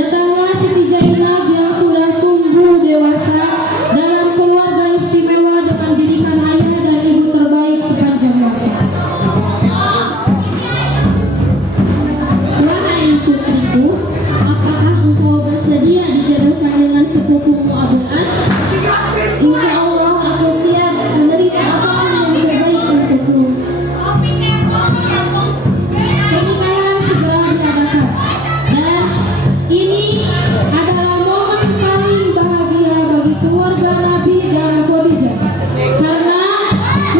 Datanglah Siti Zainab yang sudah tumbuh dewasa dalam keluarga istimewa dengan didikan ayah dan ibu terbaik sepanjang masa. Wahai putriku, apakah engkau bersedia dijodohkan dengan sepupumu Abul As? Insya Allah aku siap menerima apapun yang terbaik untukmu. Pernikahan segera diadakan dan ini adalah momen paling bahagia bagi keluarga Nabi dan Khadijah karena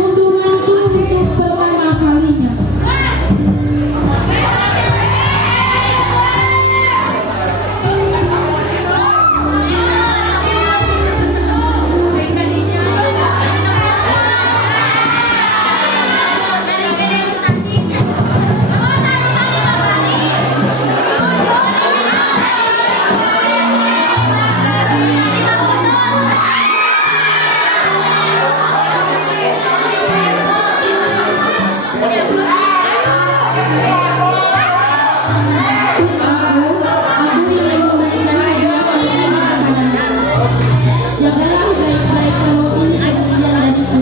unduh mantu untuk pertama kalinya. Jagalah baik-baik kalung ini hadiah dariku.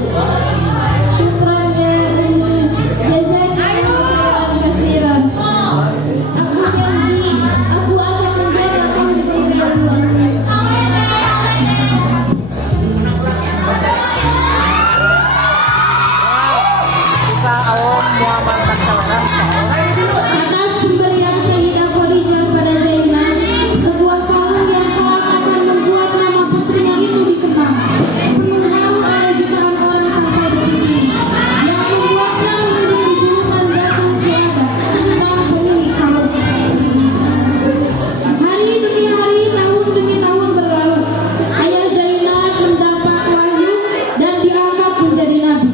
Syukran ya Ummu. Jazakallahu khairan. Aku janji, aku akan menjaga kamu dari Atas pemberian Sayyidah Khadijah pada Zainab, sebuah kalung yang kelak akan membuat nama putrinya itu dikenal, penuh haru oleh jutaan orang sampai detik ini, yang membuatnya menjadi julukan Datuk Tiada, sang pemilik kalung. Hari demi hari, tahun demi tahun berlalu, ayah Zainab mendapat wahyu dan diangkat menjadi nabi.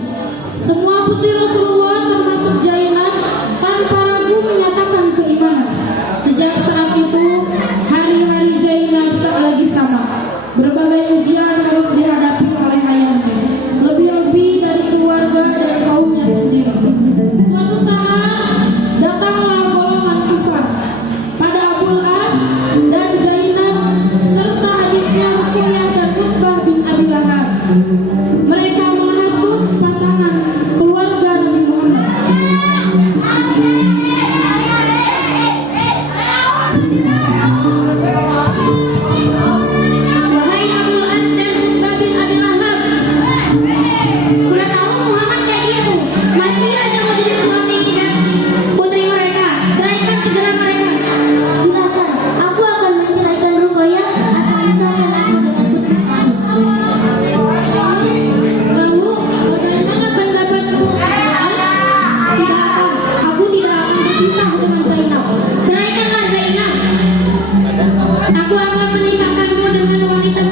Semua putri Rasulullah termasuk Zainab tanpa ragu menyatakan keimanan. Sejak saat itu, hari-hari Zainab tak lagi sama. Berbagai ujian harus dihadapi oleh ayahnya, lebih-lebih dari keluarga dan kaumnya sendiri. Suatu saat, datanglah golongan kufar pada Abul As dan Zainab serta adiknya Ruqayyah dan Utbah bin Abi Lahab. Mereka menghasut pasangan keluarga Nabi Muhammad. Wahai Abul As dan Utbah bin Abi Lahab, udah tahu Muhammad kayak gitu, masih aja mau jadi suami dan putri mereka. Ceraikan segera mereka. Silakan, aku akan menceraikan Ruqayyah asalkan aku dengan putri suami. Lalu, bagaimana pendapatmu? Tidak akan, aku tidak akan berpisah dengan Zainab. Ceraikanlah Zainab. Aku akan menikahkanmu dengan wanita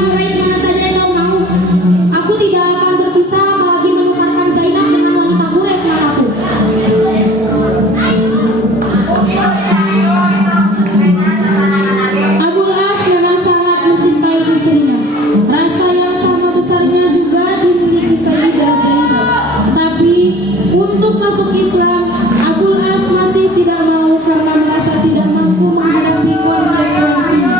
Quraisy mana saja yang kau mau. Aku tidak akan berpisah apalagi menukarkan Zainab dengan wanita Quraisy manapun. Abul As memang sangat mencintai istrinya. Rasa yang sama besarnya juga dimiliki Sayyidah Zainab. Tapi untuk masuk Islam, Abul As masih tidak mau karena merasa tidak mampu menghadapi konsekuensinya.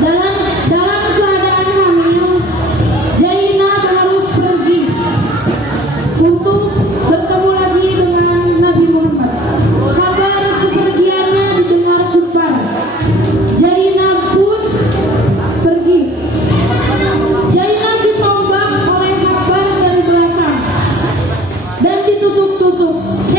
Dalam keadaan hamil, Zainab harus pergi untuk bertemu lagi dengan Nabi Muhammad. Kabar kepergiannya didengar Kuffar. Zainab pun pergi. Zainab ditombak oleh Akbar dari belakang dan ditusuk-tusuk.